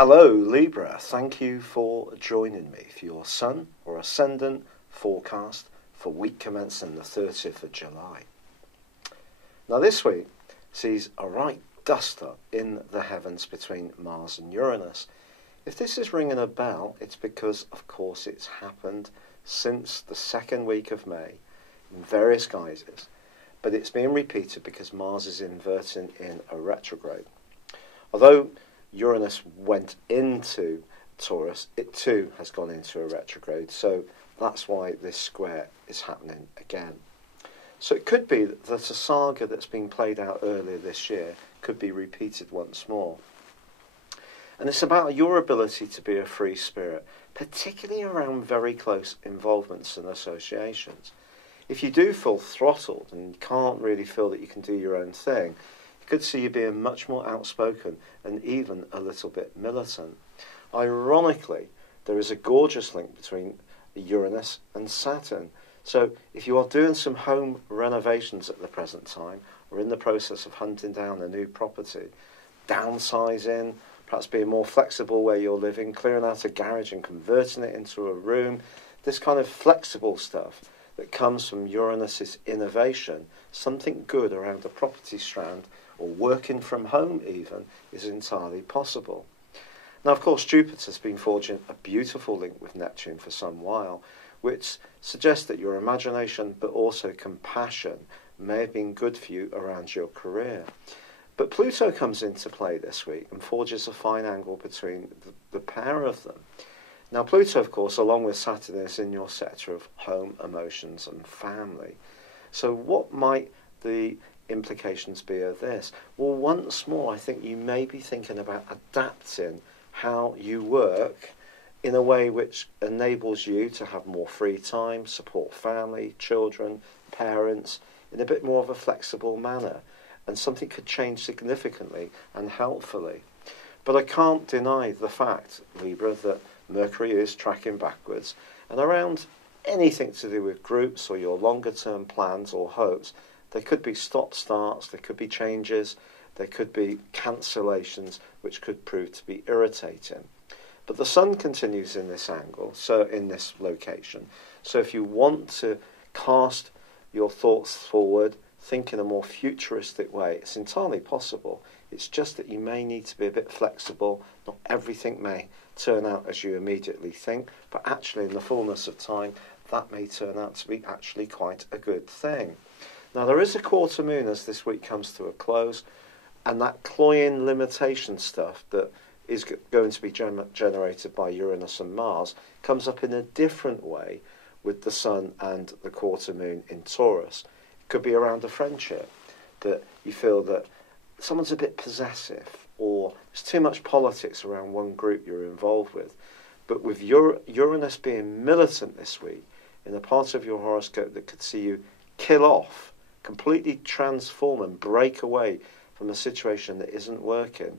Hello Libra, thank you for joining me for your Sun or Ascendant forecast for week commencing the 30th of July. Now this week sees a right duster in the heavens between Mars and Uranus. If this is ringing a bell, it's because of course it's happened since the second week of May in various guises, but it's being repeated because Mars is inverting in a retrograde. Although Uranus went into Taurus, it too has gone into a retrograde, so that's why this square is happening again. So it could be that a saga that's been played out earlier this year could be repeated once more. And it's about your ability to be a free spirit, particularly around very close involvements and associations. If you do feel throttled and you can't really feel that you can do your own thing, could see you being much more outspoken and even a little bit militant. Ironically, there is a gorgeous link between Uranus and Saturn. So if you are doing some home renovations at the present time, or in the process of hunting down a new property, downsizing, perhaps being more flexible where you're living, clearing out a garage and converting it into a room, this kind of flexible stuff that comes from Uranus's innovation, something good around a property strand or working from home even, is entirely possible. Now, of course, Jupiter's been forging a beautiful link with Neptune for some while, which suggests that your imagination, but also compassion, may have been good for you around your career. But Pluto comes into play this week and forges a fine angle between the pair of them. Now, Pluto, of course, along with Saturn, is in your sector of home, emotions, and family. So what might the implications be of this? Well, once more, I think you may be thinking about adapting how you work in a way which enables you to have more free time, support family, children, parents, in a bit more of a flexible manner. And something could change significantly and helpfully. But I can't deny the fact, Libra, that Mercury is tracking backwards, and around anything to do with groups or your longer term plans or hopes, there could be stop-starts, there could be changes, there could be cancellations, which could prove to be irritating. But the Sun continues in this angle, so in this location. So if you want to cast your thoughts forward, think in a more futuristic way, it's entirely possible. It's just that you may need to be a bit flexible. Not everything may turn out as you immediately think, but actually in the fullness of time, that may turn out to be actually quite a good thing. Now, there is a quarter moon as this week comes to a close, and that cloying limitation stuff that is going to be generated by Uranus and Mars comes up in a different way with the Sun and the quarter moon in Taurus. It could be around a friendship, that you feel that someone's a bit possessive, or there's too much politics around one group you're involved with. But with Uranus being militant this week, in a part of your horoscope that could see you kill off, completely transform and break away from a situation that isn't working,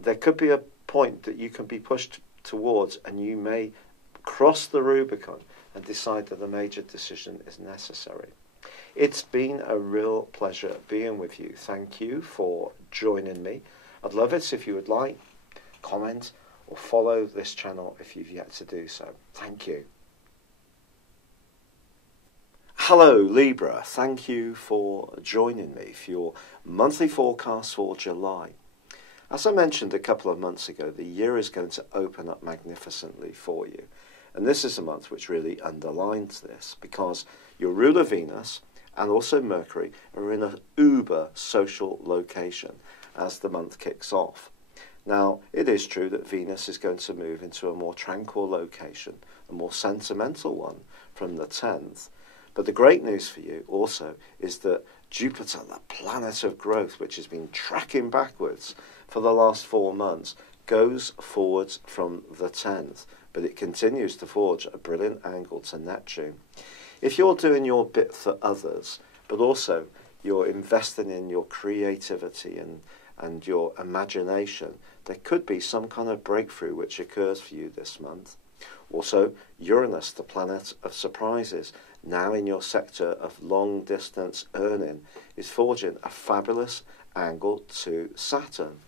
there could be a point that you can be pushed towards, and you may cross the Rubicon and decide that a major decision is necessary. It's been a real pleasure being with you. Thank you for joining me. I'd love it if you would like, comment, or follow this channel if you've yet to do so. Thank you. Hello Libra, thank you for joining me for your monthly forecast for July. As I mentioned a couple of months ago, the year is going to open up magnificently for you. And this is a month which really underlines this, because your ruler Venus and also Mercury are in an uber social location as the month kicks off. Now, it is true that Venus is going to move into a more tranquil location, a more sentimental one from the 10th. But the great news for you also is that Jupiter, the planet of growth, which has been tracking backwards for the last 4 months, goes forwards from the 10th, but it continues to forge a brilliant angle to Neptune. If you're doing your bit for others, but also you're investing in your creativity and your imagination, there could be some kind of breakthrough which occurs for you this month. Also, Uranus, the planet of surprises, now in your sector of long-distance earning, is forging a fabulous angle to Saturn.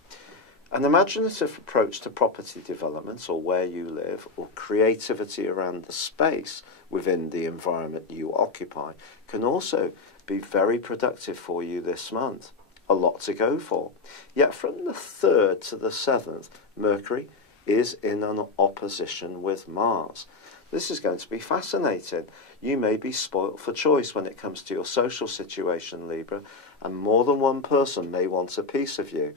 An imaginative approach to property development, or where you live, or creativity around the space within the environment you occupy, can also be very productive for you this month. A lot to go for. Yet from the 3rd to the 7th, Mercury is in an opposition with Mars. This is going to be fascinating. You may be spoilt for choice when it comes to your social situation, Libra, and more than one person may want a piece of you.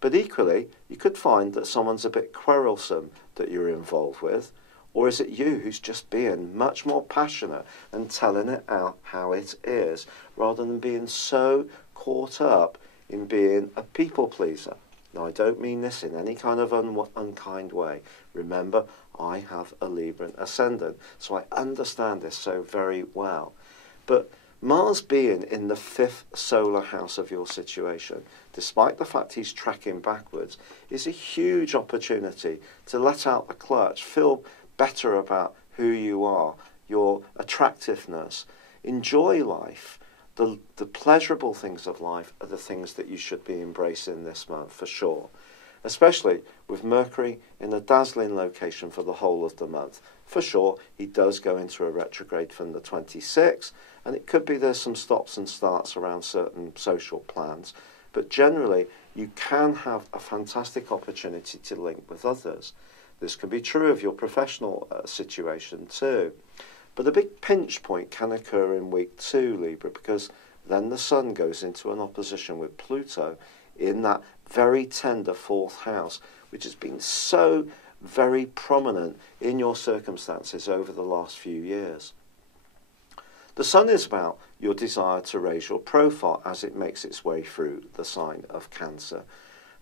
But equally, you could find that someone's a bit quarrelsome that you're involved with, or is it you who's just being much more passionate and telling it out how it is, rather than being so caught up in being a people pleaser? Now, I don't mean this in any kind of unkind way. Remember, I have a Libran ascendant, so I understand this so very well. But Mars being in the 5th solar house of your situation, despite the fact he's tracking backwards, is a huge opportunity to let out the clutch, feel better about who you are, your attractiveness, enjoy life. The pleasurable things of life are the things that you should be embracing this month, for sure. Especially with Mercury in a dazzling location for the whole of the month. For sure, he does go into a retrograde from the 26th, and it could be there's some stops and starts around certain social plans. But generally, you can have a fantastic opportunity to link with others. This can be true of your professional situation too. But the big pinch point can occur in week 2, Libra, because then the Sun goes into an opposition with Pluto in that very tender 4th house, which has been so very prominent in your circumstances over the last few years. The Sun is about your desire to raise your profile as it makes its way through the sign of Cancer.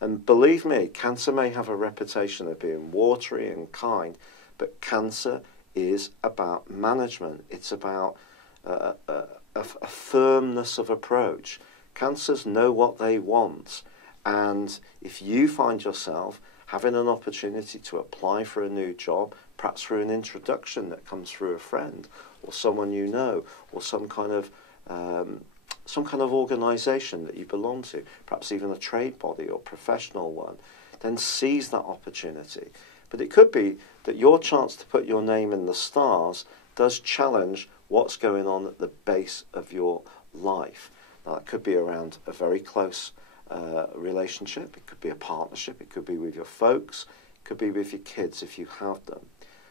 And believe me, Cancer may have a reputation of being watery and kind, but Cancer is about management. It's about a firmness of approach. Cancers know what they want, and if you find yourself having an opportunity to apply for a new job, perhaps through an introduction that comes through a friend or someone you know, or some kind of organisation that you belong to, perhaps even a trade body or professional one, then seize that opportunity. But it could be that your chance to put your name in the stars does challenge what's going on at the base of your life. Now, it could be around a very close relationship, it could be a partnership, it could be with your folks, it could be with your kids if you have them.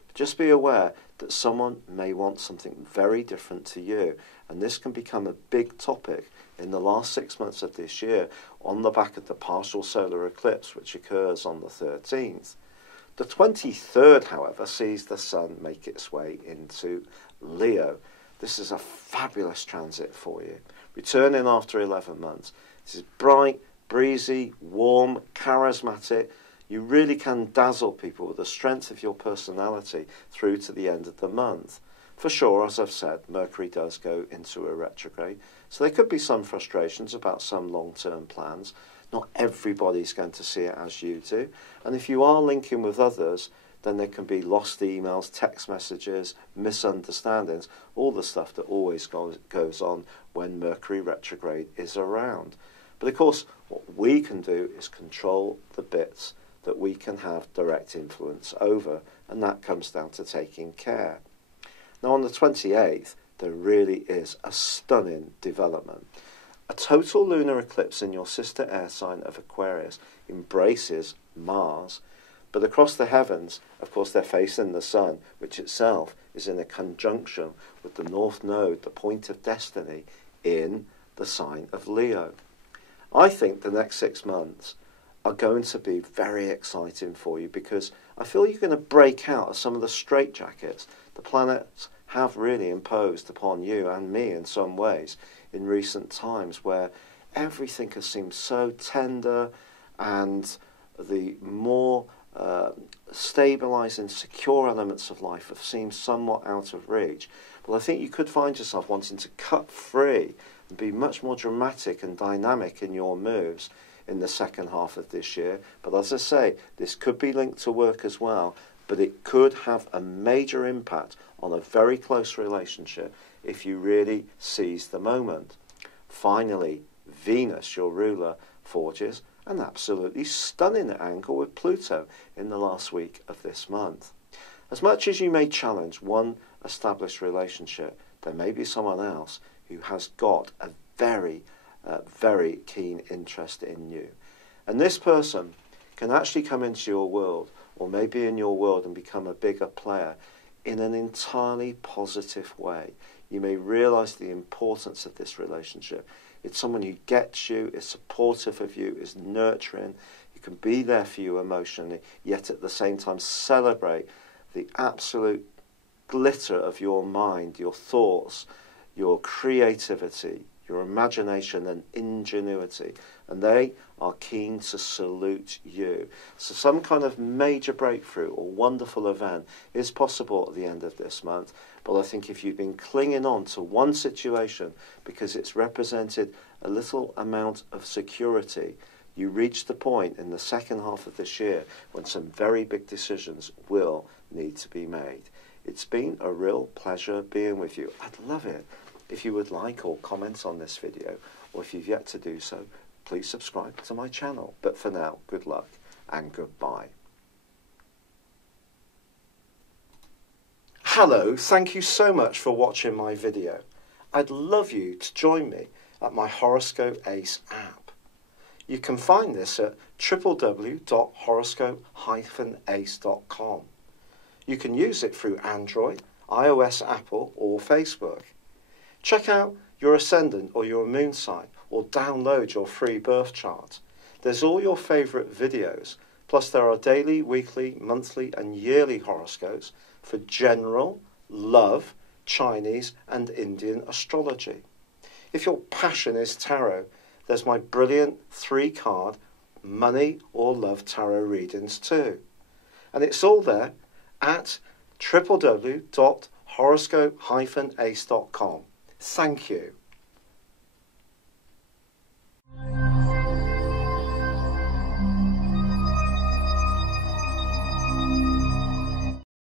But just be aware that someone may want something very different to you, and this can become a big topic in the last 6 months of this year on the back of the partial solar eclipse, which occurs on the 13th. The 23rd, however, sees the Sun make its way into Leo. This is a fabulous transit for you. Returning after 11 months. This is bright, breezy, warm, charismatic. You really can dazzle people with the strength of your personality through to the end of the month. For sure, as I've said, Mercury does go into a retrograde, so there could be some frustrations about some long-term plans. Not everybody's going to see it as you do. And if you are linking with others, then there can be lost emails, text messages, misunderstandings, all the stuff that always goes on when Mercury retrograde is around. But of course, what we can do is control the bits that we can have direct influence over, and that comes down to taking care. Now, on the 28th, there really is a stunning development. A total lunar eclipse in your sister air sign of Aquarius embraces Mars, but across the heavens, of course, they're facing the Sun, which itself is in a conjunction with the North Node, the point of destiny, in the sign of Leo. I think the next 6 months are going to be very exciting for you, because I feel you're going to break out of some of the straitjackets the planets have really imposed upon you and me in some ways in recent times, where everything has seemed so tender and the more stabilising, secure elements of life have seemed somewhat out of reach. Well, I think you could find yourself wanting to cut free and be much more dramatic and dynamic in your moves in the second half of this year. But as I say, this could be linked to work as well, but it could have a major impact on a very close relationship if you really seize the moment. Finally, Venus, your ruler, forges an absolutely stunning angle with Pluto in the last week of this month. As much as you may challenge one established relationship, there may be someone else who has got a very keen interest in you. And this person can actually come into your world, or maybe in your world, and become a bigger player in an entirely positive way. You may realise the importance of this relationship. It's someone who gets you, is supportive of you, is nurturing, who can be there for you emotionally, yet at the same time celebrate the absolute glitter of your mind, your thoughts, your creativity, your imagination and ingenuity. And they are keen to salute you. So some kind of major breakthrough or wonderful event is possible at the end of this month. But I think if you've been clinging on to one situation because it's represented a little amount of security, you reach the point in the second half of this year when some very big decisions will need to be made. It's been a real pleasure being with you. I'd love it if you would like or comment on this video, or if you've yet to do so, please subscribe to my channel. But for now, good luck and goodbye. Hello, thank you so much for watching my video. I'd love you to join me at my Horoscope Ace app. You can find this at www.horoscope-ace.com. You can use it through Android, iOS, Apple or Facebook. Check out your ascendant or your moon sign, or download your free birth chart. There's all your favourite videos, plus there are daily, weekly, monthly and yearly horoscopes for general, love, Chinese and Indian astrology. If your passion is tarot, there's my brilliant 3-card money or love tarot readings too. And it's all there at www.horoscope-ace.com. Thank you.